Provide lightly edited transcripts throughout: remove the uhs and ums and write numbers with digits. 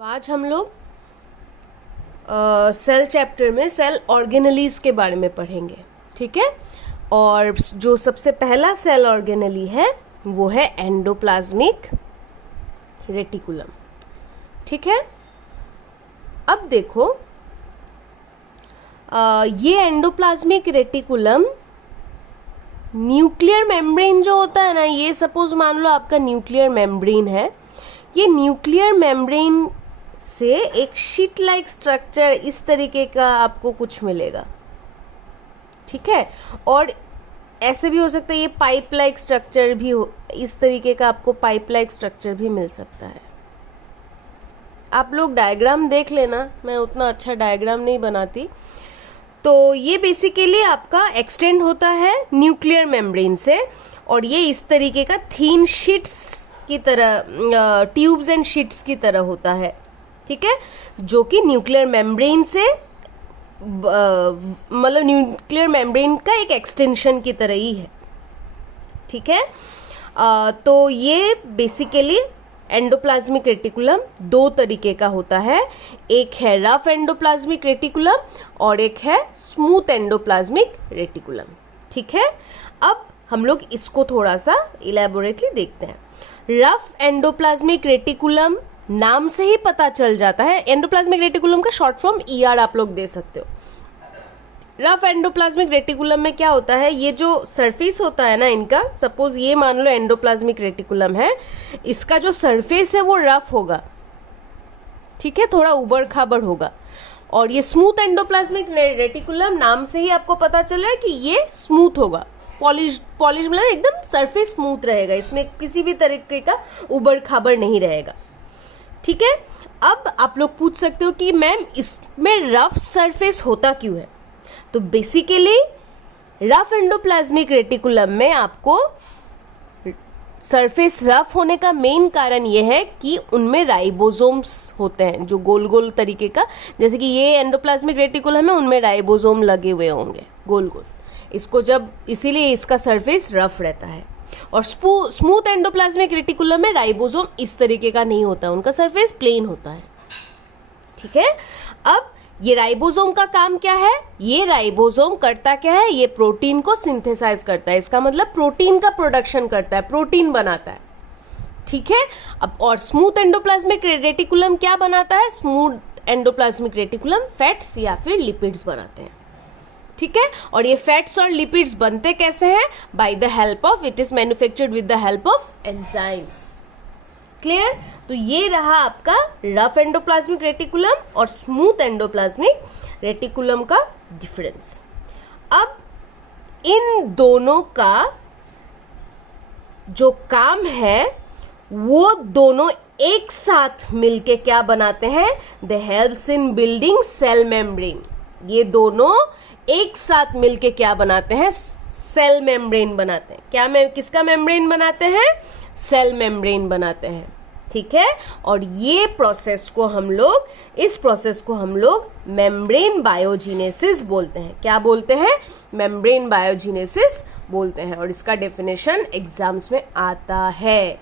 तो आज हम लोग सेल चैप्टर में सेल ऑर्गेनेलीज के बारे में पढ़ेंगे, ठीक है। और जो सबसे पहला सेल ऑर्गेनेली है वो है एंडोप्लाज्मिक रेटिकुलम, ठीक है। अब देखो ये एंडोप्लाज्मिक रेटिकुलम न्यूक्लियर मेम्ब्रेन जो होता है ना, ये सपोज मान लो आपका न्यूक्लियर मेम्ब्रेन है। ये न्यूक्लियर मेम्ब्रेन से एक शीट लाइक स्ट्रक्चर इस तरीके का आपको कुछ मिलेगा, ठीक है। और ऐसे भी हो सकता है ये पाइप लाइक स्ट्रक्चर भी हो, इस तरीके का आपको पाइप लाइक स्ट्रक्चर भी मिल सकता है। आप लोग डायग्राम देख लेना, मैं उतना अच्छा डायग्राम नहीं बनाती। तो ये बेसिकली आपका एक्सटेंड होता है न्यूक्लियर मेम्ब्रेन से, और ये इस तरीके का थीन शीट्स की तरह, ट्यूब्स एंड शीट्स की तरह होता है, ठीक है, जो कि न्यूक्लियर मेम्ब्रेन से मतलब न्यूक्लियर मेम्ब्रेन का एक एक्सटेंशन की तरह ही है, ठीक है। तो ये बेसिकली एंडोप्लाज्मिक रेटिकुलम दो तरीके का होता है, एक है रफ एंडोप्लाज्मिक रेटिकुलम और एक है स्मूथ एंडोप्लाज्मिक रेटिकुलम, ठीक है। अब हम लोग इसको थोड़ा सा इलेबोरेटली देखते हैं। रफ एंडोप्लाज्मिक रेटिकुलम नाम से ही पता चल जाता है, एंडोप्लाज्मिक रेटिकुलम का शॉर्ट फॉर्म ER आप लोग दे सकते हो। रफ एंडोप्लाज्मिक रेटिकुलम में क्या होता है, ये जो सरफेस होता है ना इनका, सपोज ये मान लो एंडोप्लाज्मिक रेटिकुलम है, इसका जो सरफेस है वो रफ होगा, ठीक है, थोड़ा उबड़ खाबड़ होगा। और ये स्मूथ एंडोप्लाज्मिक रेटिकुलम नाम से ही आपको पता चल रहा है कि ये स्मूथ होगा, पॉलिश मतलब एकदम सरफेस स्मूथ रहेगा, इसमें किसी भी तरीके का उबड़ खाबड़ नहीं रहेगा, ठीक है। अब आप लोग पूछ सकते हो कि मैम इसमें रफ सरफेस होता क्यों है। तो बेसिकली रफ एंडोप्लाज्मिक रेटिकुलम में आपको सरफेस रफ होने का मेन कारण यह है कि उनमें राइबोसोम्स होते हैं, जो गोल गोल तरीके का, जैसे कि ये एंडोप्लाज्मिक रेटिकुलम है, उनमें राइबोसोम लगे हुए होंगे गोल गोल, इसको जब इसीलिए इसका सरफेस रफ रहता है। और स्मूथ एंडोप्लाज्मिक रेटिकुलम में राइबोसोम इस तरीके का नहीं होता, उनका सरफेस प्लेन होता है, ठीक है। अब ये राइबोसोम का काम क्या है, ये राइबोसोम करता क्या है, ये प्रोटीन को सिंथेसाइज करता है, इसका मतलब प्रोटीन का प्रोडक्शन करता है, प्रोटीन बनाता है, ठीक है। अब और स्मूथ एंडोप्लाज्मिक रेटिकुलम क्या बनाता है, स्मूथ एंडोप्लाज्मिक रेटिकुलम फैट्स या फिर लिपिड्स बनाते हैं, ठीक है। और ये फैट्स और लिपिड्स बनते कैसे हैं, by the help of, it is manufactured with the help of enzymes, clear. तो ये रहा आपका रफ एंडोप्लाज्मिक रेटिकुलम और स्मूथ एंडोप्लाज्मिक रेटिकुलम का डिफरेंस। अब इन दोनों का जो काम है वो दोनों एक साथ मिलके क्या बनाते हैं, they helps in building cell membrane. ये दोनों एक साथ मिलके क्या बनाते हैं, सेल मेम्ब्रेन बनाते हैं। क्या किसका मेम्ब्रेन बनाते हैं, सेल मेम्ब्रेन बनाते हैं, ठीक है। और ये प्रोसेस को हम लोग, इस प्रोसेस को हम लोग मेम्ब्रेन बायोजिनेसिस बोलते हैं। क्या बोलते हैं, मेम्ब्रेन बायोजिनेसिस बोलते हैं। और इसका डेफिनेशन एग्जाम्स में आता है,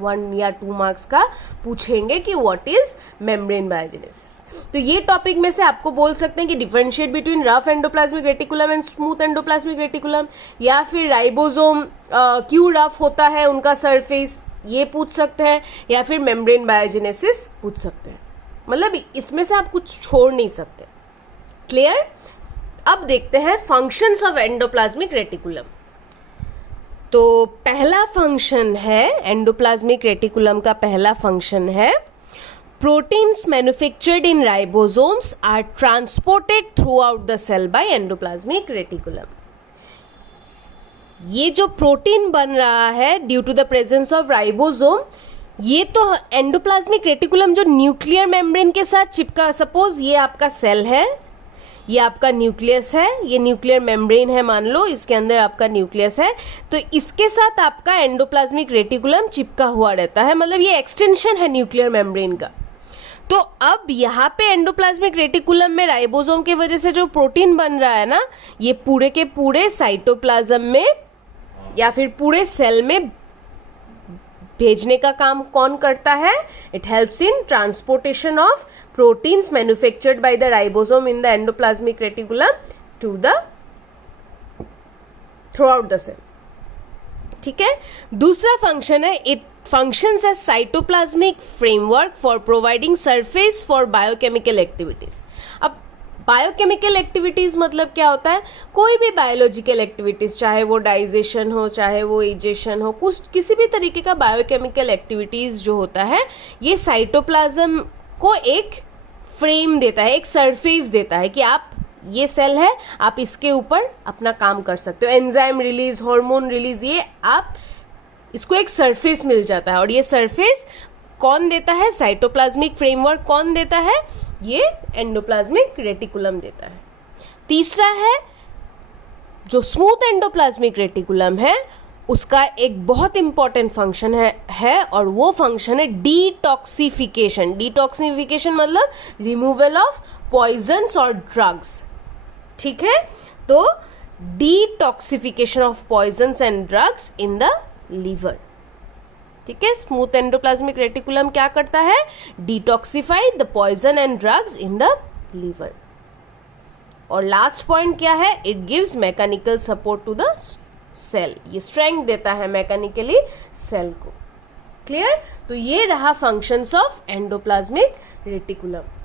1 या 2 मार्क्स का पूछेंगे कि व्हाट इज मेम्ब्रेन बायोजेनेसिस। तो ये टॉपिक में से आपको बोल सकते हैं कि differentiate between rough endoplasmic reticulum and smooth endoplasmic reticulum, या फिर राइबोसोम क्यों रफ होता है उनका सरफेस, ये पूछ सकते हैं, या फिर मेम्ब्रेन बायोजेनेसिस पूछ सकते हैं। मतलब इसमें से आप कुछ छोड़ नहीं सकते, क्लियर। अब देखते हैं फंक्शंस ऑफ एंडोप्लाज्मिक रेटिकुलम। तो पहला फंक्शन है एंडोप्लाज्मिक रेटिकुलम का, पहला फंक्शन है proteins manufactured in ribosomes are transported throughout the cell by endoplasmic reticulum. ये जो प्रोटीन बन रहा है due to the presence of ribosome, ये तो एंडोप्लाज्मिक रेटिकुलम जो न्यूक्लियर मेम्ब्रेन के साथ चिपका, सपोज ये आपका सेल है, ये आपका न्यूक्लियस है, ये न्यूक्लियर मेम्ब्रेन है मान लो, इसके अंदर आपका न्यूक्लियस है, तो इसके साथ आपका एंडोप्लाज्मिक रेटिकुलम चिपका हुआ रहता है, मतलब ये एक्सटेंशन है न्यूक्लियर मेम्ब्रेन का। तो अब यहाँ पे एंडोप्लाज्मिक रेटिकुलम में राइबोसोम की वजह से जो प्रोटीन बन रहा है ना, ये पूरे के पूरे साइटोप्लाज्म में या फिर पूरे सेल में भेजने का काम कौन करता है? It helps in transportation of proteins manufactured by the ribosome in the endoplasmic reticulum to the throughout the cell. ठीक है, दूसरा फंक्शन है, it functions as cytoplasmic framework for providing surface for biochemical activities। अब biochemical activities मतलब क्या होता है? कोई भी बायोलॉजिकल एक्टिविटीज, चाहे वो डाइजेशन हो, चाहे वो एजेशन हो, कुछ किसी भी तरीके का बायोकेमिकल एक्टिविटीज जो होता है, ये साइटोप्लाज्म को एक फ्रेम देता है, एक सरफेस देता है कि आप, ये सेल है, आप इसके ऊपर अपना काम कर सकते हो। एंजाइम रिलीज, हार्मोन रिलीज, ये आप इसको एक सरफेस मिल जाता है। और ये सरफेस कौन देता है? साइटोप्लाज्मिक फ्रेमवर्क कौन देता है? ये एंडोप्लाज्मिक रेटिकुलम देता है। तीसरा है, जो स्मूथ एंडोप्लाज्मिक रेटिकुलम है, उसका एक बहुत इंपॉर्टेंट फंक्शन है और वो फंक्शन है डिटॉक्सिफिकेशन। डिटॉक्सिफिकेशन मतलब रिमूवल ऑफ पॉइजन्स और ड्रग्स। ठीक है, तो detoxification of poisons and drugs in the liver. ठीक है, स्मूथ एंडोप्लाज्मिक रेटिकुलम क्या करता है? Detoxify the poison and drugs in the liver. और लास्ट पॉइंट क्या है? It gives mechanical support to the cell. ये स्ट्रेंथ देता है मैकेनिकली सेल को। क्लियर? तो ये रहा फंक्शंस ऑफ एंडोप्लाज्मिक रेटिकुलम।